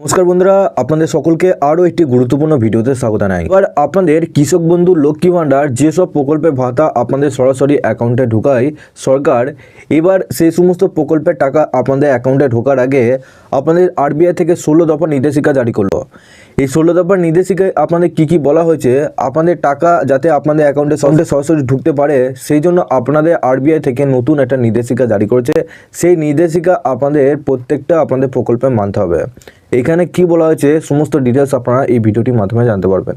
নমস্কার বন্ধুরা, আপনাদের সকলকে আরও একটি গুরুত্বপূর্ণ ভিডিওতে স্বাগত জানাই। এবার আপনাদের কৃষক বন্ধু লক্ষ্মী ভাণ্ডার যেসব প্রকল্পের ভাতা আপনাদের সরাসরি অ্যাকাউন্টে ঢোকায় সরকার, এবার সেই সমস্ত প্রকল্পের টাকা আপনাদের অ্যাকাউন্টে ঢোকার আগে আপনাদের আরবিআই থেকে 16 দফা নির্দেশিকা জারি করলো। এই 16 দফার নির্দেশিকায় আপনাদের কি বলা হয়েছে, আপনাদের টাকা যাতে আপনাদের অ্যাকাউন্টে সরাসরি ঢুকতে পারে সেই জন্য আপনাদের আরবিআই থেকে নতুন একটা নির্দেশিকা জারি করেছে। সেই নির্দেশিকা আপনাদের প্রত্যেকটা আপনাদের প্রকল্পে মানতে হবে। এখানে কি বলা হয়েছে সমস্ত ডিটেলস আপনারা এই ভিডিওটির মাধ্যমে জানতে পারবেন।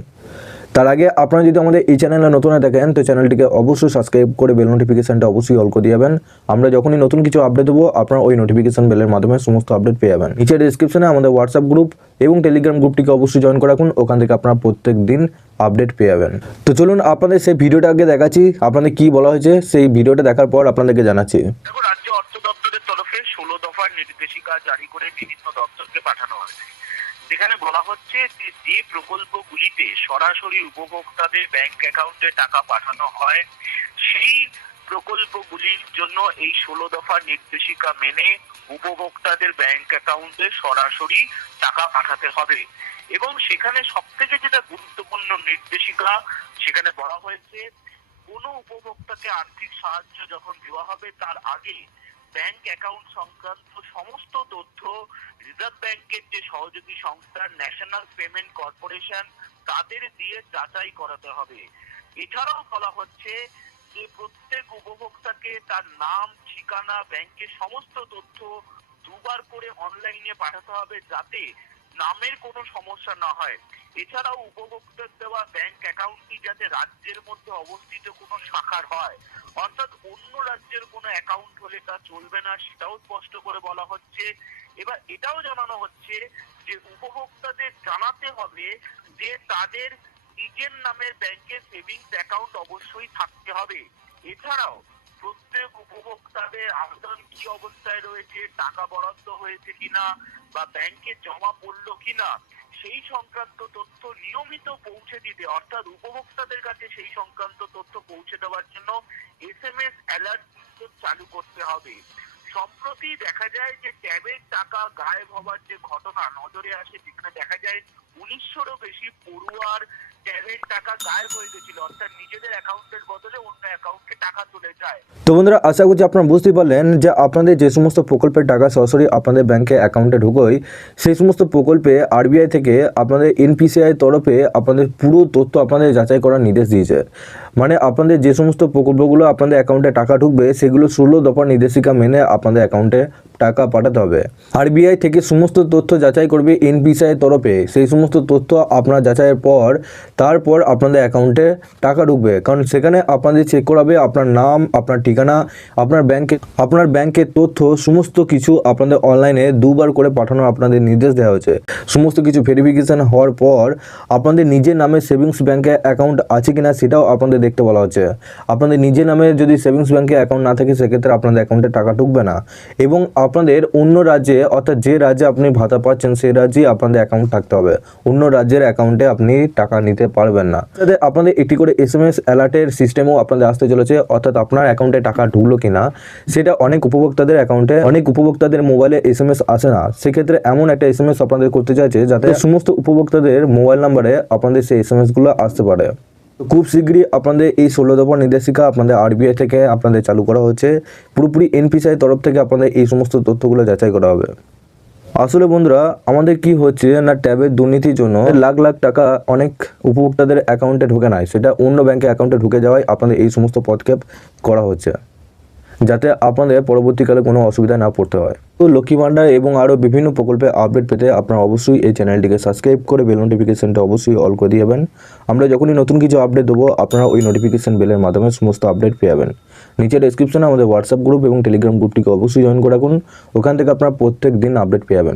তার আগে আপনারা যদি আমাদের এই চ্যানেলে নতুন হয়ে থাকেন তো চ্যানেলটিকে অবশ্যই সাবস্ক্রাইব করে বেল নোটিফিকেশনটা অবশ্যই অল করে দিবেন। আমরা যখনই নতুন কিছু আপডেট দেবো আপনারা ওই নোটিফিকেশন বেলের মাধ্যমে সমস্ত আপডেট পেয়ে যাবেন। নিচে ডেসক্রিপশনে আমাদের হোয়াটসঅ্যাপ গ্রুপ এবং টেলিগ্রাম গ্রুপটিকে অবশ্যই জয়েন করে রাখুন, ওখান থেকে আপনারা প্রত্যেক দিন আপডেট পেয়ে যাবেন। তো চলুন আপনাদের সেই ভিডিওটা আগে দেখাচ্ছি, আপনাদের কি বলা হয়েছে সেই ভিডিওটা দেখার পর আপনাদেরকে জানাচ্ছি। রাজ্য অর্থ দপ্তরের তরফে 16 দফার নির্দেশিকা জারি করে বিভিন্ন দপ্তরকে পাঠানো হয়েছে, যেখানে বলা হচ্ছে যে প্রকল্পগুলিতে সরাসরি উপভোক্তাদের ব্যাংক অ্যাকাউন্টে টাকা পাঠানো হয় সেই প্রকল্পগুলির জন্য এই 16 দফার নির্দেশিকা মেনে উপভোক্তাদের ব্যাংক অ্যাকাউন্টে সরাসরি টাকা পাঠাতে হবে। এবং সেখানে সবথেকে যেটা গুরুত্বপূর্ণ নির্দেশিকা, সেখানে বলা হয়েছে কোনো উপভোক্তাকে আর্থিক সাহায্য যখন দেওয়া হবে তার আগে ব্যাংক অ্যাকাউন্ট সংক্রান্ত সমস্ত তথ্য রিজার্ভ ব্যাংকের যে সহযোগী সংস্থা ন্যাশনাল পেমেন্ট কর্পোরেশন তাদের দিয়ে যাচাই করাতে হবে। এছাড়াও বলা হচ্ছে যে প্রত্যেক উপভোক্তাকে তার নাম, ঠিকানা, ব্যাংকের সমস্ত তথ্য দুবার করে অনলাইনে পাঠাতে হবে যাতে নামের কোনো সমস্যা না হয়। এছাড়াও উপভোক্তার দেওয়া ব্যাংক অ্যাকাউন্টটি যাতে রাজ্যের মধ্যে অবস্থিত কোনো শাখার হয়, অর্থাৎ অন্য রাজ্যের কোনো অ্যাকাউন্ট হলে তা চলবে না, সেটাও স্পষ্ট করে বলা হচ্ছে। এবার এটাও জানানো হচ্ছে যে উপভোক্তাদের জানাতে হবে যে তাদের নিজের নামের ব্যাংকের সেভিংস অ্যাকাউন্ট অবশ্যই থাকতে হবে। এছাড়াও প্রত্যেক উপভোক্তাদের আবেদন কি অবস্থায় রয়েছে, টাকা বরাদ্দ হয়েছে কিনা বা ব্যাংকে জমা পড়লো কিনা সেই সংক্রান্ত তথ্য নিয়মিত পৌঁছে দিতে, অর্থাৎ উপভোক্তাদের কাছে সেই সংক্রান্ত তথ্য পৌঁছে দেওয়ার জন্য SMS অ্যালার্ট চালু করতে হবে। সম্প্রতি দেখা যায় যে ট্যাবের টাকা গায়েব হওয়ার যে ঘটনা নজরে আসে, যেখানে দেখা যায় 1900-রও বেশি পড়ুয়ার ট্যাবের টাকা গায়েব হয়ে গেছিল, অর্থাৎ নিজেদের অ্যাকাউন্টের বদলে অন্য অ্যাকাউন্টে টাকা চলে যায়। তো বন্ধুরা, আশা করছি আপনারা বুঝতে পারলেন যে আপনাদের যে সমস্ত প্রকল্পের টাকা সরাসরি আপনাদের ব্যাংকে অ্যাকাউন্টে ঢুকোয় সেই সমস্ত প্রকল্পে আরবিআই থেকে আপনাদের NPCI তরফে আপনাদের পুরো তথ্য আপনাদের যাচাই করার নির্দেশ দিয়েছে। মানে আপনাদের যে সমস্ত প্রকল্পগুলো আপনাদের অ্যাকাউন্টে টাকা ঢুকবে সেগুলো 16 দফার নির্দেশিকা মেনে আপনাদের অ্যাকাউন্টে টাকা পাঠাতে হবে। আরবিআই থেকে সমস্ত তথ্য যাচাই করবে NPCI তরফে, সেই সমস্ত তথ্য আপনার যাচাইয়ের পর তারপর আপনাদের অ্যাকাউন্টে টাকা ঢুকবে, কারণ সেখানে আপনাদের চেক করাবে আপনার নাম, আপনার ঠিকানা, আপনার ব্যাংকের তথ্য সমস্ত কিছু আপনাদের অনলাইনে দুবার করে পাঠানোর আপনাদের নির্দেশ দেওয়া হয়েছে। সমস্ত কিছু ভেরিফিকেশন হওয়ার পর আপনাদের নিজের নামে সেভিংস ব্যাংকে অ্যাকাউন্ট আছে কিনা সেটাও আপনাদের দেখতে বলা হচ্ছে। আপনাদের নিজের নামে যদি সেভিংস ব্যাংকে অ্যাকাউন্ট না থাকে সেক্ষেত্রে আপনাদের অ্যাকাউন্টে টাকা ঢুকবে না। এবং আপনাদের অন্য রাজ্যে, অর্থাৎ যে রাজ্যে আপনি ভাতা পাচ্ছেন সেই রাজ্যেই আপনাদের অ্যাকাউন্ট থাকতে হবে, অন্য রাজ্যের অ্যাকাউন্টে আপনি টাকা নিতে পারবেন না। আপনাদের একটি করে SMS অ্যালার্টের সিস্টেমও আপনাদের আসতে চলেছে, অর্থাৎ আপনার অ্যাকাউন্টে টাকা ঢুকলো কিনা সেটা অনেক উপভোক্তাদের মোবাইলে SMS আসে না, সেক্ষেত্রে এমন একটা SMS আপনাদের করতে চাইছে যাতে সমস্ত উপভোক্তাদের মোবাইল নাম্বারে আপনাদের সেই SMSগুলো আসতে পারে। খুব শীঘ্রই আপনাদের এই 16 দফার নির্দেশিকা আপনাদের আরবিআই থেকে আপনাদের চালু করা হচ্ছে। পুরোপুরি NPCI তরফ থেকে আপনাদের এই সমস্ত তথ্যগুলো যাচাই করা হবে। আসলে বন্ধুরা, আমাদের কি হচ্ছে না, ট্যাবের দুর্নীতির জন্য লাখ লাখ টাকা অনেক উপভোক্তাদের অ্যাকাউন্টে ঢুকে নাই, সেটা অন্য ব্যাংকের অ্যাকাউন্টে ঢুকে যাওয়ায় আপনাদের এই সমস্ত পদক্ষেপ করা হচ্ছে যাতে আপনাদের পরবর্তীকালে কোনো অসুবিধা না পড়তে হয়। তো লক্ষ্মী ভাণ্ডার এবং আরও বিভিন্ন প্রকল্পে আপডেট পেতে আপনারা অবশ্যই এই চ্যানেলটিকে সাবস্ক্রাইব করে বেল নোটিফিকেশনটা অবশ্যই অল করে দিয়ে যাবেন। আমরা যখনই নতুন কিছু আপডেট দেবো আপনারা ওই নোটিফিকেশন বেলের মাধ্যমে সমস্ত আপডেট পেয়ে যাবেন। নিচে ডেসক্রিপশনে আমাদের হোয়াটসঅ্যাপ গ্রুপ এবং টেলিগ্রাম গ্রুপটিকে অবশ্যই জয়েন করে রাখুন, ওখান থেকে আপনারা প্রত্যেক দিন আপডেট পেয়ে যাবেন।